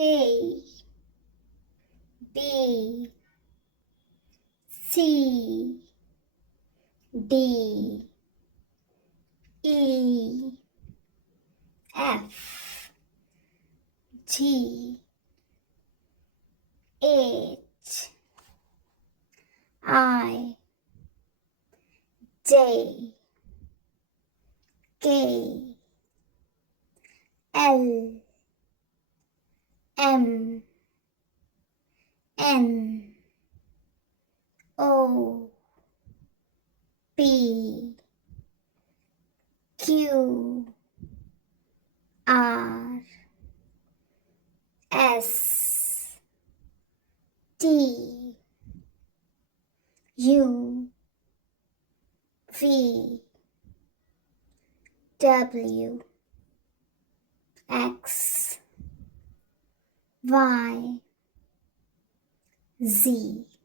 A B C D E F G H I J K L M N O P Q R S T U V W X Y Z.